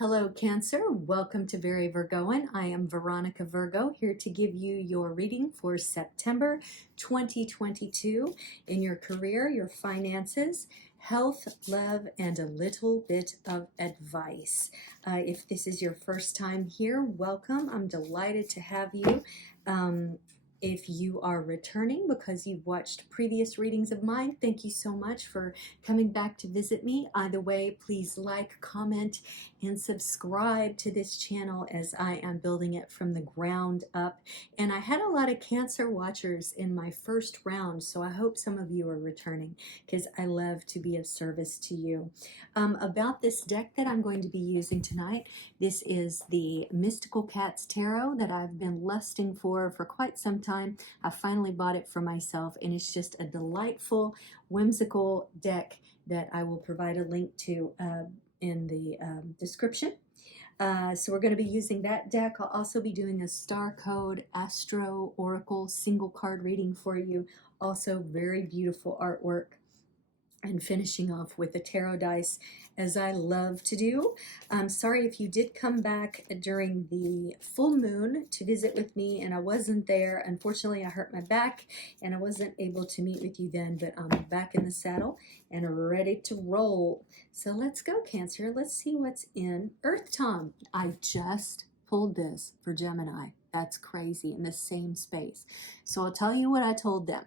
Hello, Cancer. Welcome to Very Virgoan. I am Veronica Virgo, here to give you your reading for September 2022 in your career, your finances, health, love, and a little bit of advice. If this is your first time here, welcome. I'm delighted to have you. If you are returning because you've watched previous readings of mine, thank you so much for coming back to visit me. Either way, please like, comment, and subscribe to this channel as I am building it from the ground up. And I had a lot of Cancer watchers in my first round, so I hope some of you are returning because I love to be of service to you. About this deck that I'm going to be using tonight, this is the Mystical Cats Tarot that I've been lusting for quite some time. I finally bought it for myself, and it's just a delightful, whimsical deck that I will provide a link to in the description. So we're going to be using that deck. I'll also be doing a star code Astro Oracle single card reading for you. Also very beautiful artwork. And finishing off with the tarot dice, as I love to do. I'm sorry if you did come back during the full moon to visit with me and I wasn't there. Unfortunately, I hurt my back and I wasn't able to meet with you then, but I'm back in the saddle and ready to roll. So let's go, Cancer. Let's see what's in Earth Tom. I just pulled this for Gemini. That's crazy, in the same space. So I'll tell you what I told them.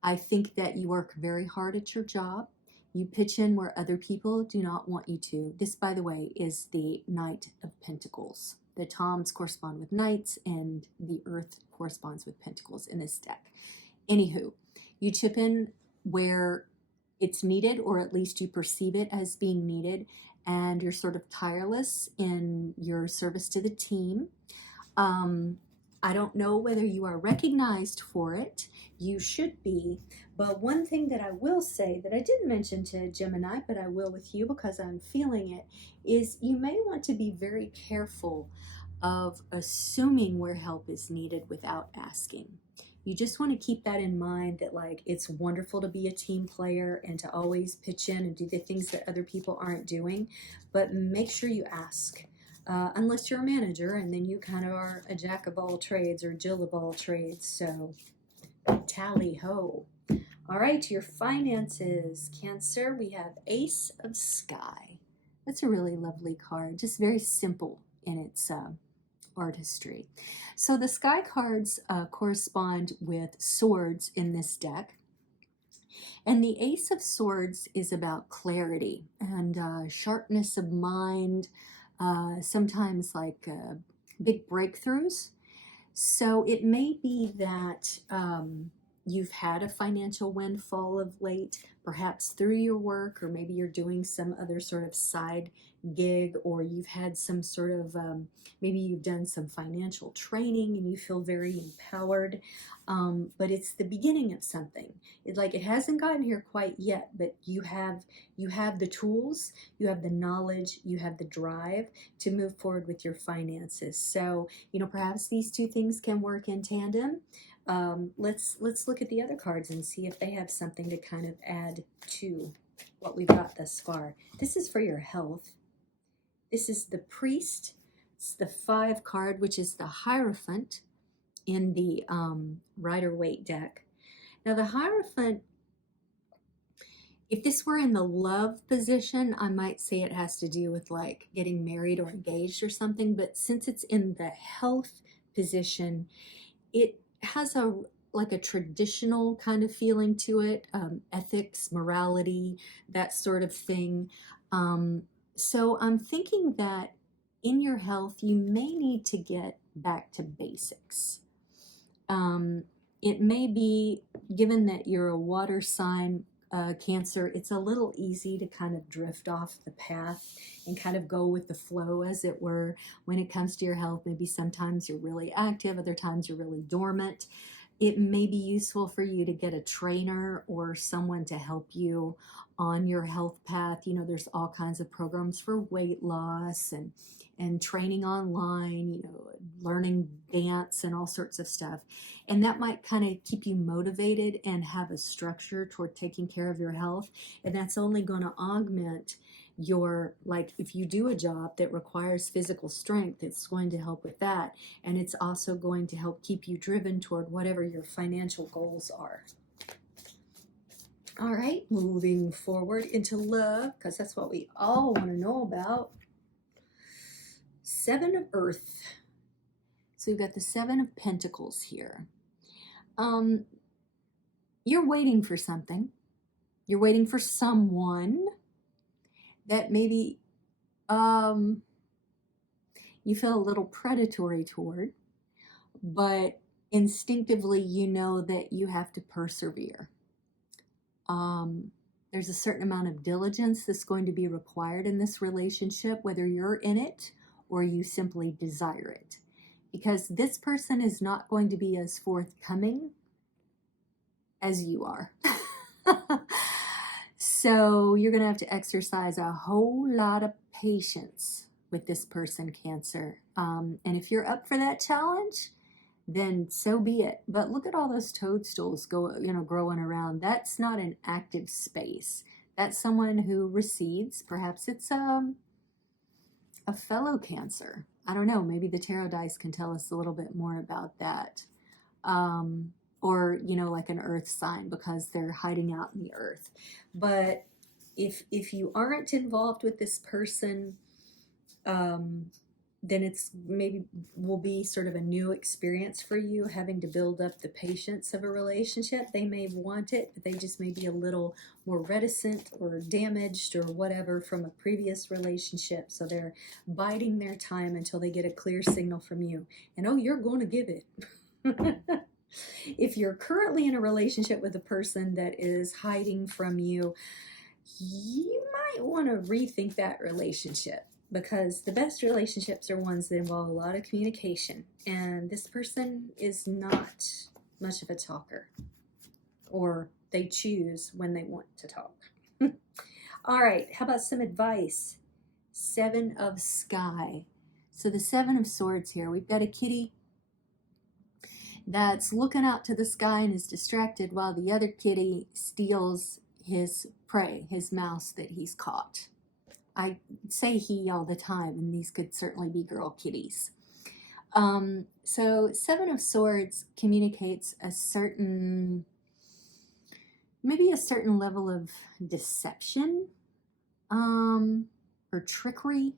I think that you work very hard at your job. You pitch in where other people do not want you to. This, by the way, is the Knight of Pentacles. The Toms correspond with Knights and the Earth corresponds with Pentacles in this deck. Anywho, you chip in where it's needed, or at least you perceive it as being needed, and you're sort of tireless in your service to the team. I don't know whether you are recognized for it. You should be. But one thing that I will say that I didn't mention to Gemini, but I will with you because I'm feeling it, is you may want to be very careful of assuming where help is needed without asking. You just want to keep that in mind, that like it's wonderful to be a team player and to always pitch in and do the things that other people aren't doing, but make sure you ask. Unless you're a manager, and then you kind of are a jack of all trades or Jill of all trades. So tally ho. All right, your finances, Cancer. We have Ace of Sky. That's a really lovely card, just very simple in its artistry. So the Sky cards correspond with swords in this deck. And the Ace of Swords is about clarity and sharpness of mind, sometimes like big breakthroughs. So it may be that you've had a financial windfall of late, perhaps through your work, or maybe you're doing some other sort of side gig, or you've had some sort of, maybe you've done some financial training and you feel very empowered. But it's the beginning of something. It hasn't gotten here quite yet, but you have the tools, you have the knowledge, you have the drive to move forward with your finances. So, perhaps these two things can work in tandem. Let's look at the other cards and see if they have something to kind of add to what we've got thus far. This is for your health. This is the Priest. It's the 5 card, which is the Hierophant in the Rider-Waite deck. Now the Hierophant, if this were in the love position, I might say it has to do with like getting married or engaged or something, but since it's in the health position, it has a traditional kind of feeling to it, ethics, morality, that sort of thing. So I'm thinking that in your health, you may need to get back to basics. It may be, given that you're a water sign, Cancer, it's a little easy to kind of drift off the path and kind of go with the flow, as it were, when it comes to your health. Maybe sometimes you're really active, other times you're really dormant. It may be useful for you to get a trainer or someone to help you on your health path. There's all kinds of programs for weight loss and training online, learning dance and all sorts of stuff. And that might kind of keep you motivated and have a structure toward taking care of your health. And that's only going to augment like if you do a job that requires physical strength, it's going to help with that. And it's also going to help keep you driven toward whatever your financial goals are. All right, moving forward into love, because that's what we all want to know about. Seven of Earth. So we've got the Seven of Pentacles here. You're waiting for something. You're waiting for someone that maybe you feel a little predatory toward, but instinctively you know that you have to persevere. There's a certain amount of diligence that's going to be required in this relationship, whether you're in it or you simply desire it. Because this person is not going to be as forthcoming as you are. So you're going to have to exercise a whole lot of patience with this person, Cancer. And if you're up for that challenge, then so be it. But look at all those toadstools growing around. That's not an active space. That's someone who recedes. Perhaps it's a fellow Cancer. I don't know. Maybe the tarot dice can tell us a little bit more about that. Or, like an earth sign, because they're hiding out in the earth. But if you aren't involved with this person, then it's maybe will be sort of a new experience for you, having to build up the patience of a relationship. They may want it, but they just may be a little more reticent or damaged or whatever from a previous relationship. So they're biding their time until they get a clear signal from you. And oh, you're going to give it. If you're currently in a relationship with a person that is hiding from you, you might want to rethink that relationship, because the best relationships are ones that involve a lot of communication, and this person is not much of a talker, or they choose when they want to talk. All right, how about some advice? Seven of Sky. So the Seven of Swords here, we've got a kitty that's looking out to the sky and is distracted while the other kitty steals his prey, his mouse that he's caught. I say he all the time, and these could certainly be girl kitties. So Seven of Swords communicates maybe a certain level of deception, or trickery.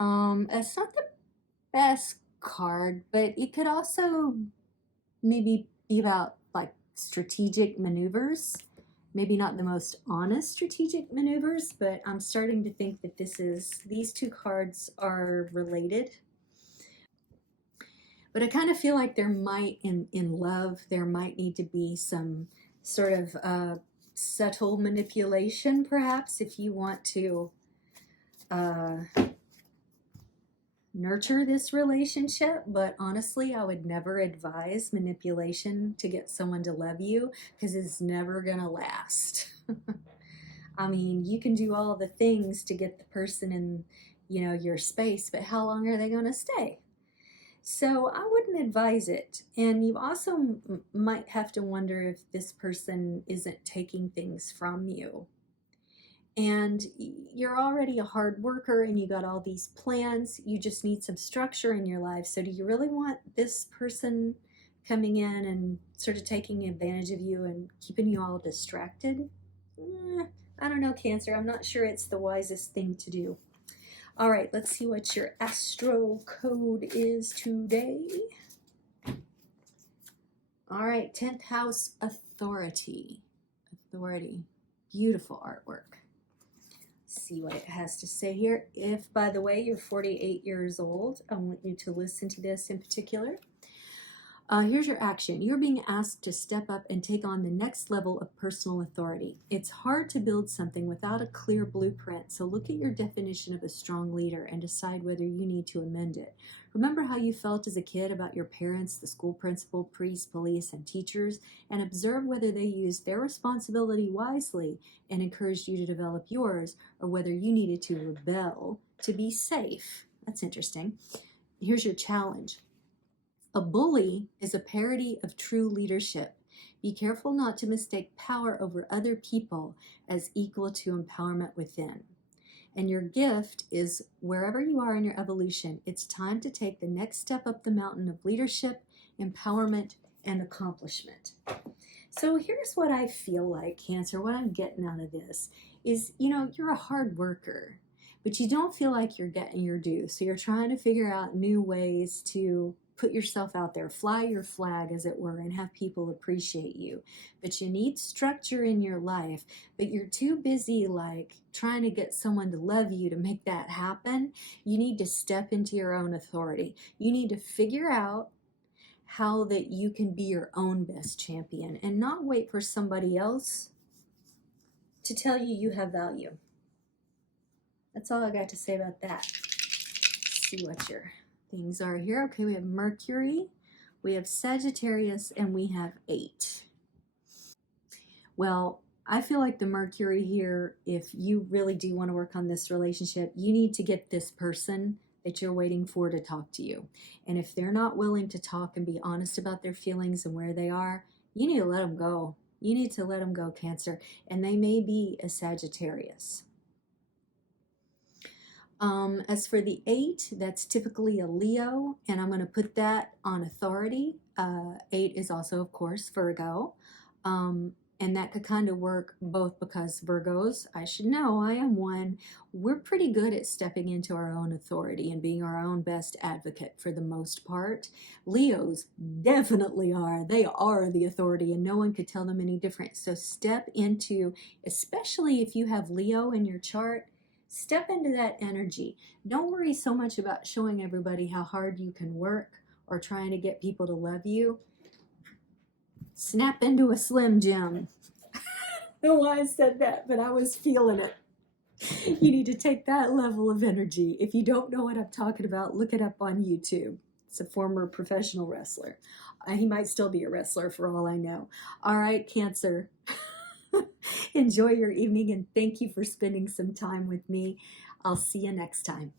It's not the best card, but it could also maybe be about like strategic maneuvers. Maybe not the most honest strategic maneuvers, but I'm starting to think that these two cards are related. But I kind of feel like there might, in love, there might need to be some sort of subtle manipulation, perhaps, if you want to nurture this relationship. But honestly, I would never advise manipulation to get someone to love you, because it's never gonna last. I mean, you can do all the things to get the person in, your space, but how long are they gonna stay? So I wouldn't advise it. And you also might have to wonder if this person isn't taking things from you. And you're already a hard worker and you got all these plans. You just need some structure in your life. So do you really want this person coming in and sort of taking advantage of you and keeping you all distracted? I don't know, Cancer. I'm not sure it's the wisest thing to do. All right, let's see what your astro code is today. All right, 10th house, authority. Beautiful artwork. See what it has to say here. If, by the way, you're 48 years old, I want you to listen to this in particular. Here's your action. You're being asked to step up and take on the next level of personal authority. It's hard to build something without a clear blueprint, so look at your definition of a strong leader and decide whether you need to amend it. Remember how you felt as a kid about your parents, the school principal, priests, police, and teachers, and observe whether they used their responsibility wisely and encouraged you to develop yours, or whether you needed to rebel to be safe. That's interesting. Here's your challenge. A bully is a parody of true leadership. Be careful not to mistake power over other people as equal to empowerment within. And your gift is wherever you are in your evolution, it's time to take the next step up the mountain of leadership, empowerment, and accomplishment. So here's what I feel like, Cancer, what I'm getting out of this is, you're a hard worker, but you don't feel like you're getting your due. So you're trying to figure out new ways to put yourself out there, fly your flag, as it were, and have people appreciate you. But you need structure in your life, but you're too busy like trying to get someone to love you to make that happen. You need to step into your own authority. You need to figure out how that you can be your own best champion and not wait for somebody else to tell you you have value. That's all I got to say about that. Let's see what your things are here. Okay, we have Mercury, we have Sagittarius, and we have 8. Well, I feel like the Mercury here, if you really do want to work on this relationship, you need to get this person that you're waiting for to talk to you. And if they're not willing to talk and be honest about their feelings and where they are, you need to let them go. You need to let them go, Cancer. And they may be a Sagittarius. As for the 8, that's typically a Leo, and I'm going to put that on authority. 8 is also, of course, Virgo. And that could kind of work both because Virgos, I should know, I am one, we're pretty good at stepping into our own authority and being our own best advocate for the most part. Leos definitely are. They are the authority and no one could tell them any different. So step into, especially if you have Leo in your chart, step into that energy. Don't worry so much about showing everybody how hard you can work or trying to get people to love you. Snap into a Slim Jim. I don't know why I said that, but I was feeling it. You need to take that level of energy. If you don't know what I'm talking about, look it up on YouTube. It's a former professional wrestler. He might still be a wrestler for all I know. All right, Cancer. Enjoy your evening and thank you for spending some time with me. I'll see you next time.